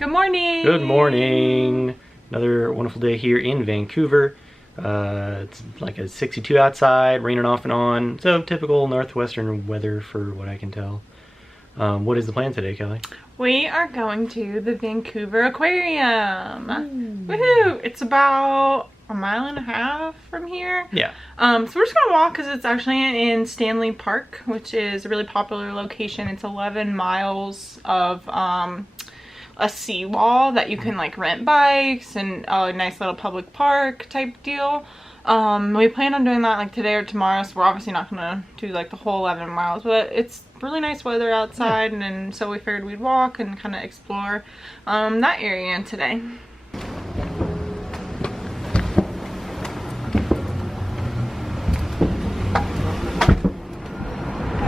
Good morning! Good morning! Another wonderful day here in Vancouver. It's like a 62 outside, raining off and on. So typical northwestern weather for what I can tell. What is the plan today, Kelly? We are going to the Vancouver Aquarium. Woohoo! It's about a mile and a half from here. Yeah. So we're just gonna walk because it's actually in Stanley Park, which is a really popular location. It's 11 miles of a seawall that you can like rent bikes and a nice little public park type deal. We plan on doing that like today or tomorrow, so we're obviously not gonna do like the whole 11 miles, but it's really nice weather outside, and so we figured we'd walk and kind of explore that area today.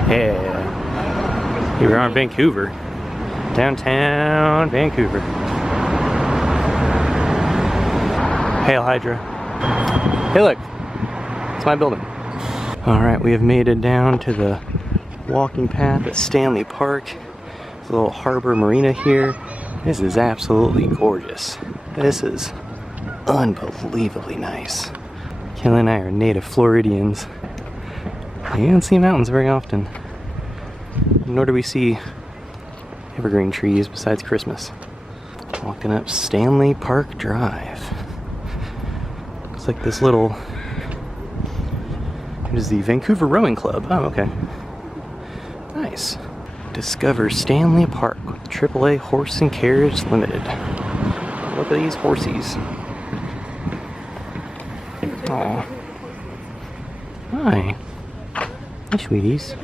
Yeah. Here we are in Vancouver. Downtown Vancouver. Hail Hydra. Hey look, it's my building. Alright, we have made it down to the walking path at Stanley Park. There's a little harbor marina here. This is absolutely gorgeous. This is unbelievably nice. Kelly and I are native Floridians. You don't see mountains very often. Nor do we see evergreen trees besides Christmas. Walking up Stanley Park Drive. Looks like this little... It is the Vancouver Rowing Club. Oh, okay. Nice. Discover Stanley Park with AAA Horse and Carriage Limited. Look at these horsies. Aw. Hi. Hi, sweeties.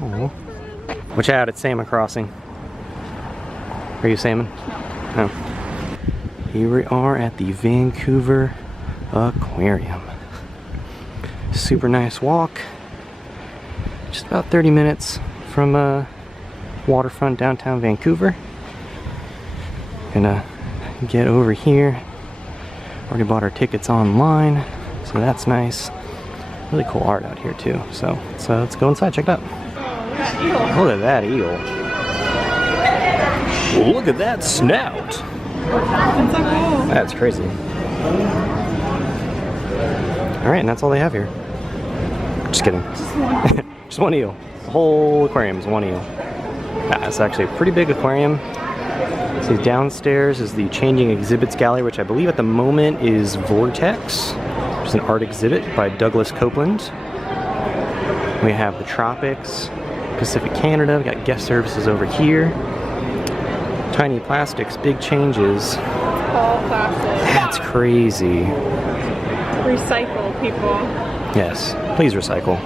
Aw. Watch out, it's salmon crossing. Are you salmon? No. Here we are at the Vancouver Aquarium. Super nice walk. Just about 30 minutes from waterfront downtown Vancouver. Gonna get over here. Already bought our tickets online, so that's nice. Really cool art out here too. So let's go inside, check it out. Look at that eel. Look at that snout. That's so cool. That's crazy. Alright, and that's all they have here. Just kidding. Just one. Just one eel. The whole aquarium is one eel. It's actually a pretty big aquarium. So downstairs is the changing exhibits gallery, which I believe at the moment is Vortex, which is an art exhibit by Douglas Copeland. We have the tropics, Pacific Canada. We got guest services over here. Tiny plastics, big changes. All plastic. That's crazy. Recycle, people. Yes, please recycle.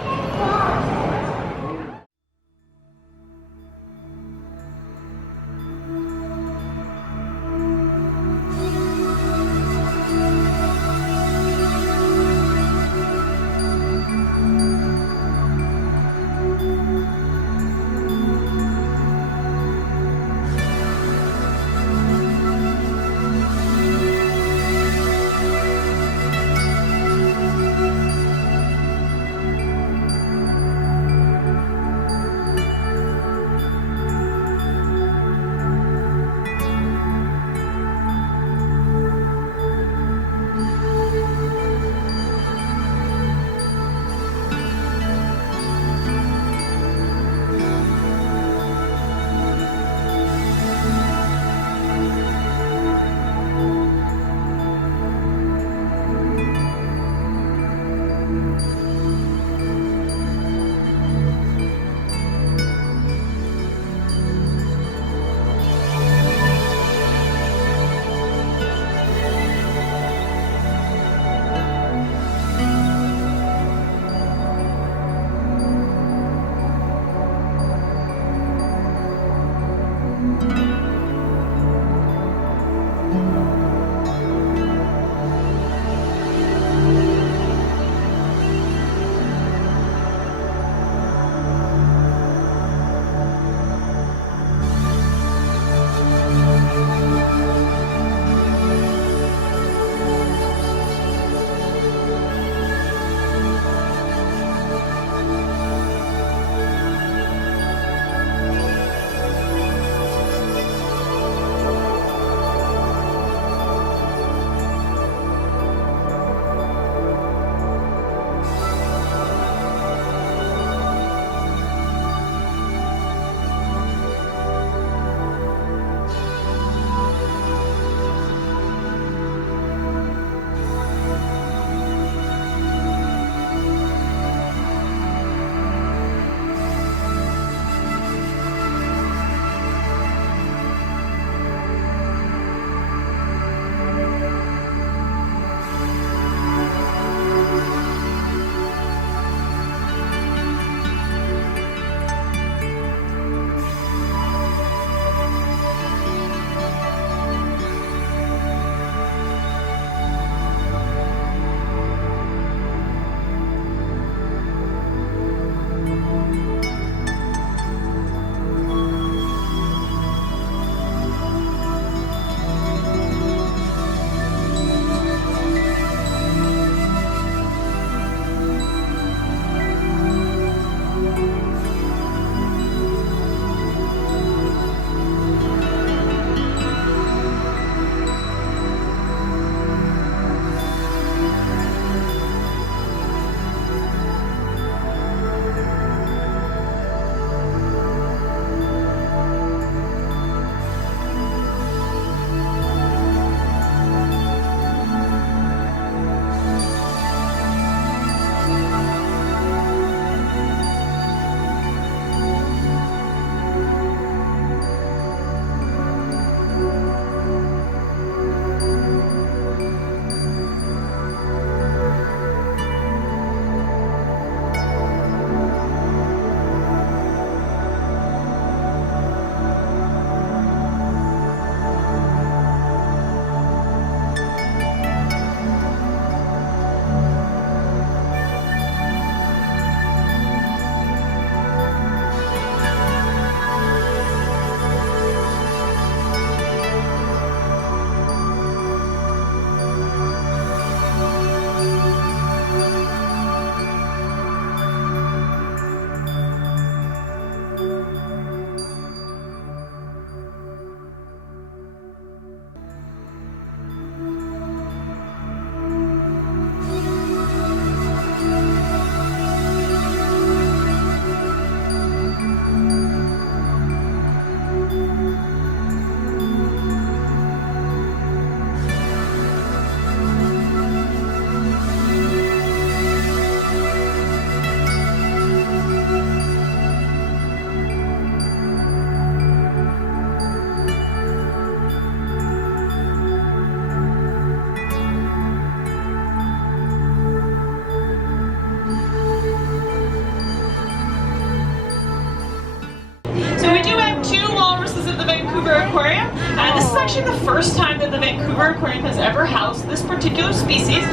Aquarium. And this is actually the first time that the Vancouver Aquarium has ever housed this particular species.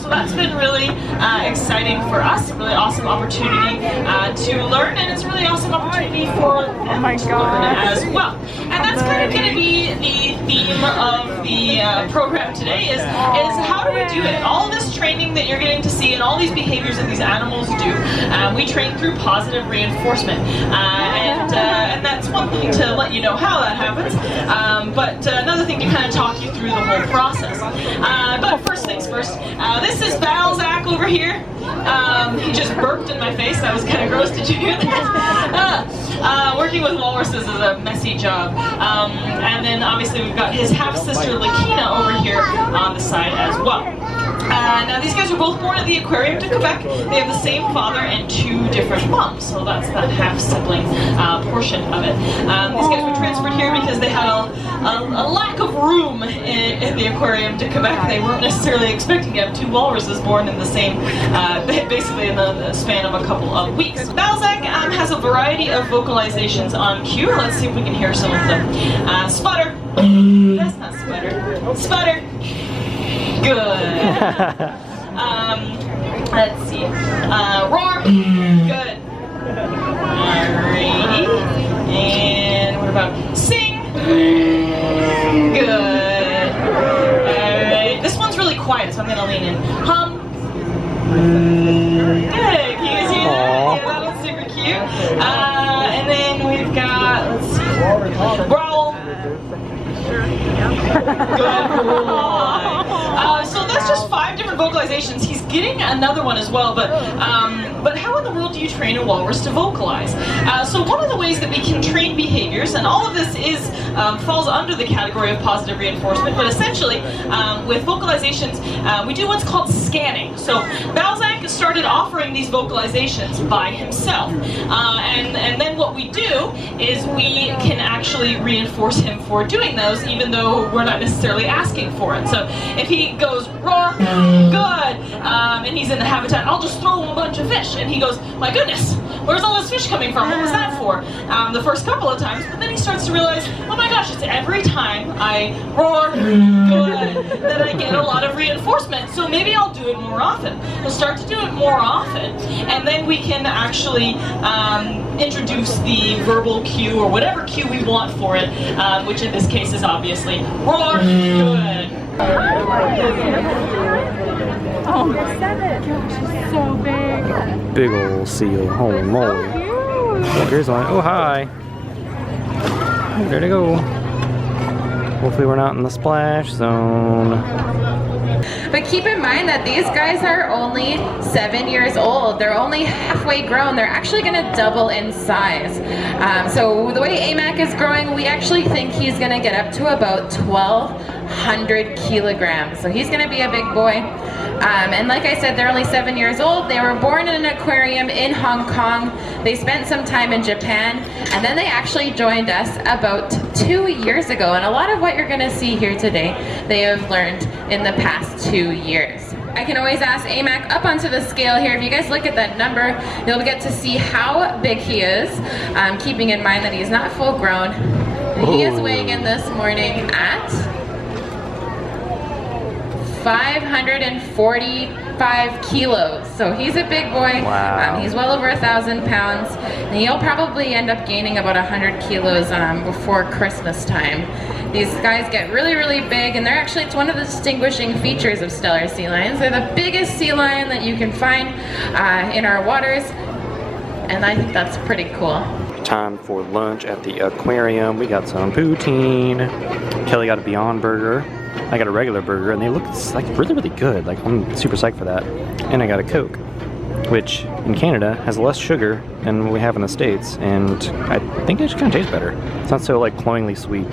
So that's been really exciting for us, a really awesome opportunity to learn, and it's a really awesome opportunity for them to learn as well. And that's kind of going to be the theme of the program today is how do we do it? All this training that you're getting to see and all these behaviors that these animals do, we train through positive reinforcement. And that's one thing to let you know how that happens, but another thing to kind of talk you through the whole process. But first things first, this is Balzac over here. He just burped in my face. That was kind of gross. Did you hear that? Working with walruses is a messy job. And then obviously we've got his half-sister Lakina over here on the side as well. Now these guys were both born at the aquarium to Quebec. They have the same father and 2 different moms, so that's that half-sibling portion of it. These guys were transferred here because they had a lack of room in the aquarium to Quebec. They weren't necessarily expecting to have 2 walruses born in the same, basically in the span of a couple of weeks. Balzac has a variety of vocalizations on cue. Let's see if we can hear some of them. Sputter. That's not sputter. Sputter. Good. Let's see. Roar. Good. Alrighty. And what about sing? Good. Alright. This one's really quiet, so I'm gonna lean in. Hum. Good. Can you guys hear that? Yeah, that one's super cute. And then we've got, let's see. Growl. So that's just 5 different vocalizations. He's getting another one as well, but how in the world do you train a walrus to vocalize? So one of the ways that we can train behaviors, and all of this falls under the category of positive reinforcement, but essentially with vocalizations, we do what's called scanning. So Balzac started offering these vocalizations by himself, and then what we do is we can actually reinforce him for doing those, even though we're not necessarily asking for it. So if he goes roar, good, and he's in the habitat, I'll just throw him a bunch of fish, and he goes, my goodness, where's all this fish coming from? What was that for? The first couple of times, but then he starts to realize, oh my gosh, it's every time I roar, good, that I get a lot of reinforcement, so maybe I'll do it more often. We'll start to do it more often, and then we can actually introduce the verbal cue, or whatever cue we want for it, which in this case is obviously roar, good. Oh, gosh, so big. Big old seal. Holy moly. Here's one. Oh, hi. There they go. Hopefully we're not in the splash zone. But keep in mind that these guys are only 7 years old. They're only halfway grown. They're actually going to double in size. So the way AMAC is growing, we actually think he's going to get up to about 1,200 kilograms. So he's going to be a big boy. And like I said, they're only 7 years old. They were born in an aquarium in Hong Kong. They spent some time in Japan, and then they actually joined us about 2 years ago. And a lot of what you're going to see here today, they have learned in the past 2 years. I can always ask AMAC up onto the scale here. If you guys look at that number, you'll get to see how big he is, keeping in mind that he's not full grown. He is weighing in this morning at 545 kilos. So he's a big boy. Wow. He's well over 1,000 pounds. And he'll probably end up gaining about 100 kilos before Christmas time. These guys get really, really big, and it's one of the distinguishing features of Steller sea lions. They're the biggest sea lion that you can find in our waters, and I think that's pretty cool. Time for lunch at the aquarium. We got some poutine. Kelly got a Beyond Burger. I got a regular burger, and they look like really, really good. Like, I'm super psyched for that. And I got a Coke, which in Canada has less sugar than we have in the States, and I think it just kind of tastes better. It's not so like cloyingly sweet.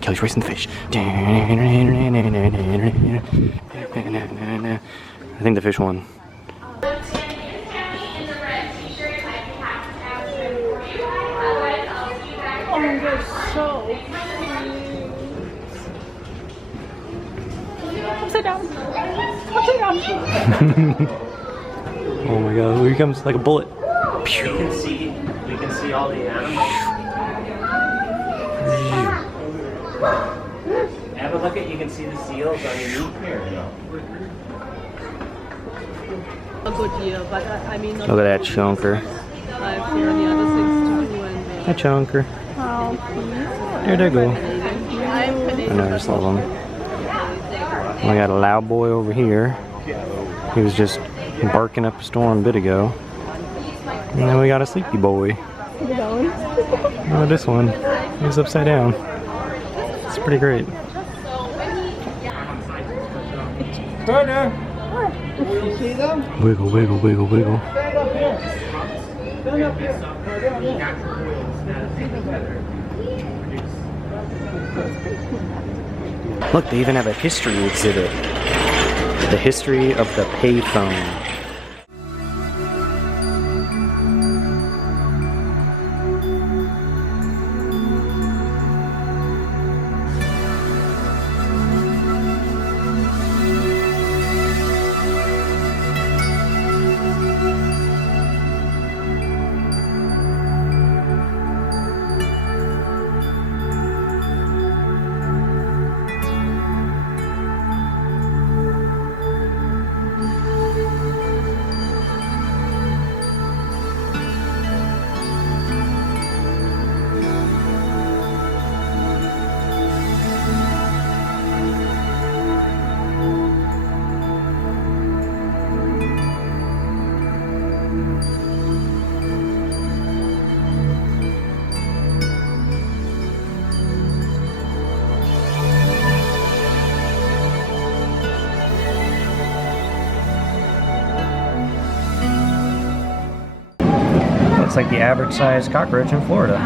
Kelly's racing the fish. I think the fish won. Oh, they're so cute. Upside down. Upside down. Oh my god, here he comes like a bullet. We can see all the animals. Have a look at, you can see the seals underneath here. A good year, but I mean, not Look at that chunker. I've heard the other things too. And That chunker. There they go. I know, I just love them. We got a loud boy over here. He was just barking up a storm a bit ago. And then we got a sleepy boy. Oh, this one. He's upside down. It's pretty great. Wiggle, wiggle, wiggle, wiggle. Look, they even have a history exhibit. The history of the payphone. Looks like the average sized cockroach in Florida.